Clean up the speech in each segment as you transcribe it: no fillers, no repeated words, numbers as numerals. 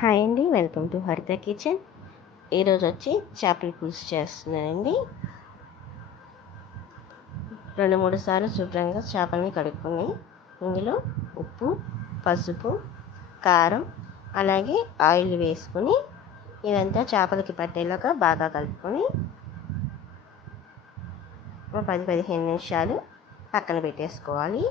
Hi అండి, welcome to హరిత kitchen. ఈరోజు వచ్చి చేపల పులుసు చేస్తున్నానండి. 2-3 సార్లు శుభ్రంగా చేపలని కడుక్కొని ఇందులో ఉప్పు, పసుపు, కారం అలాగే ఆయిల్ వేసుకొని ఇదంతా చేపలకి పట్టేలాగా బాగా కలుపుకొని 10-15 నిమిషాలు పక్కన పెట్టేసుకోవాలి.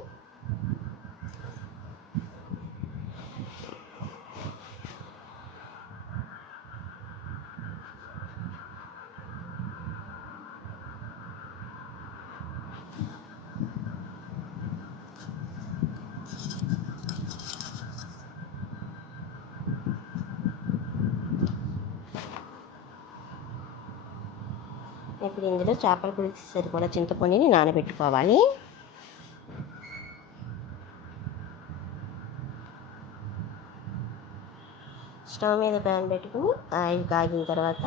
ఇప్పుడు ఇందులో చేపల పులుసు సరిపడా చింతపండుని నానబెట్టుకోవాలి. స్టవ్ మీద ప్యాన్ పెట్టుకుని ఆయిల్ కాగిన తర్వాత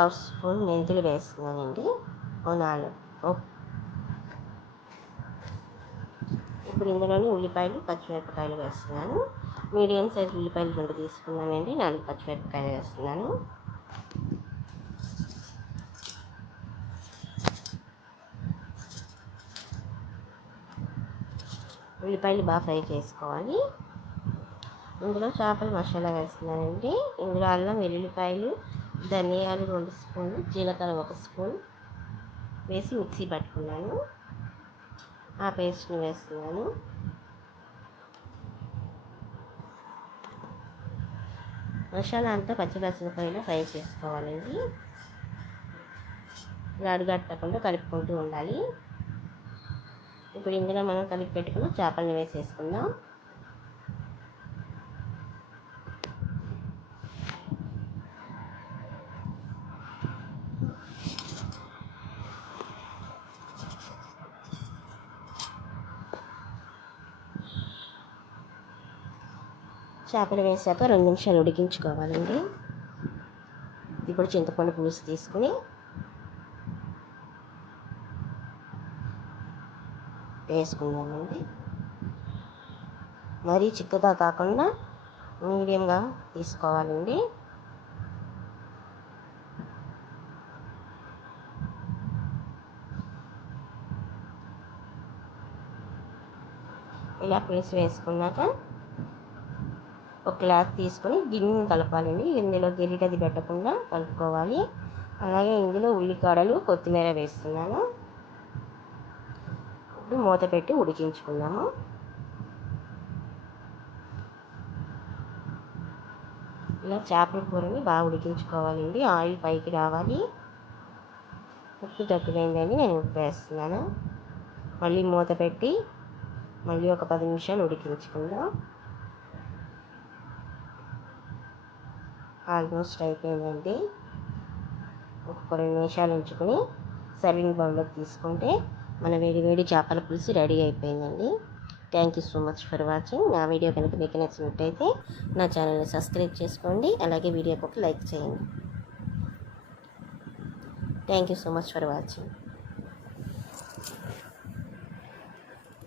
1/2 స్పూన్ మెంతులు వేస్తున్నానండి. ఇప్పుడు ఇందులోని ఉల్లిపాయలు, పచ్చిమిరపకాయలు వేస్తున్నాను. మీడియం సైజ్ ఉల్లిపాయలు 2 తీసుకున్నానండి. 4 పచ్చిమిరపకాయలు వేస్తున్నాను. ఉల్లిపాయలు బాగా ఫ్రై చేసుకోవాలి. ఇందులో చేపల మసాలా వేస్తున్నానండి. ఇందులో అల్లం వెల్లుల్లిపాయలు, ధనియాలు 2 స్పూన్లు, జీలకర్ర 1 స్పూన్ వేసి మిక్సీ పట్టుకున్నాను. ఆ పేస్ట్ని వేస్తున్నాను. మసాలా అంతా పచ్చివాసన ఫ్రై చేసుకోవాలండి. అడుగట్టకుండా కలుపుకుంటూ ఉండాలి. ఇప్పుడు ఇందులో మనం కలిపి పెట్టుకున్న చేపలను వేసేసుకుందాం. చేపలు వేసాక 2 నిమిషాలు ఉడికించుకోవాలండి. ఇప్పుడు చింతపండు పులుసు తీసుకుని వేసుకుందామండి. మరీ చిక్కగా కాకుండా మీడియంగా తీసుకోవాలండి. ఇలా పులుసు వేసుకున్నాక ఒక క్లాత్ తీసుకొని గిన్నెని కలపాలండి. ఇందులో గరిటెది పెట్టకుండా కలుపుకోవాలి. అలాగే ఇందులో ఉల్లికాడలు, కొత్తిమీర వేస్తున్నాను. ఇప్పుడు మూత పెట్టి ఉడికించుకుందాము. ఇలా చేపల కూరని బాగా ఉడికించుకోవాలండి. ఆయిల్ పైకి రావాలి. ఉప్పు తక్కువైందని నేను ఉప్పు వేస్తున్నాను. మళ్ళీ మూత పెట్టి మళ్ళీ ఒక 10 నిమిషాలు ఉడికించుకుందాం. ఆల్మోస్ట్ అయిపోయిందండి. ఒక 2 నిమిషాలు ఉంచుకొని సర్వింగ్ బౌల్లోకి తీసుకుంటే మన వేడి చేపల పులుసు రెడీ అయిపోయిందండి. Thank you so much for watching. నా వీడియో కనుక మీకు నచ్చినట్టయితే నా ఛానల్ని సబ్స్క్రైబ్ చేసుకోండి. అలాగే వీడియోకి ఒక లైక్ చేయండి. Thank you so much for watching.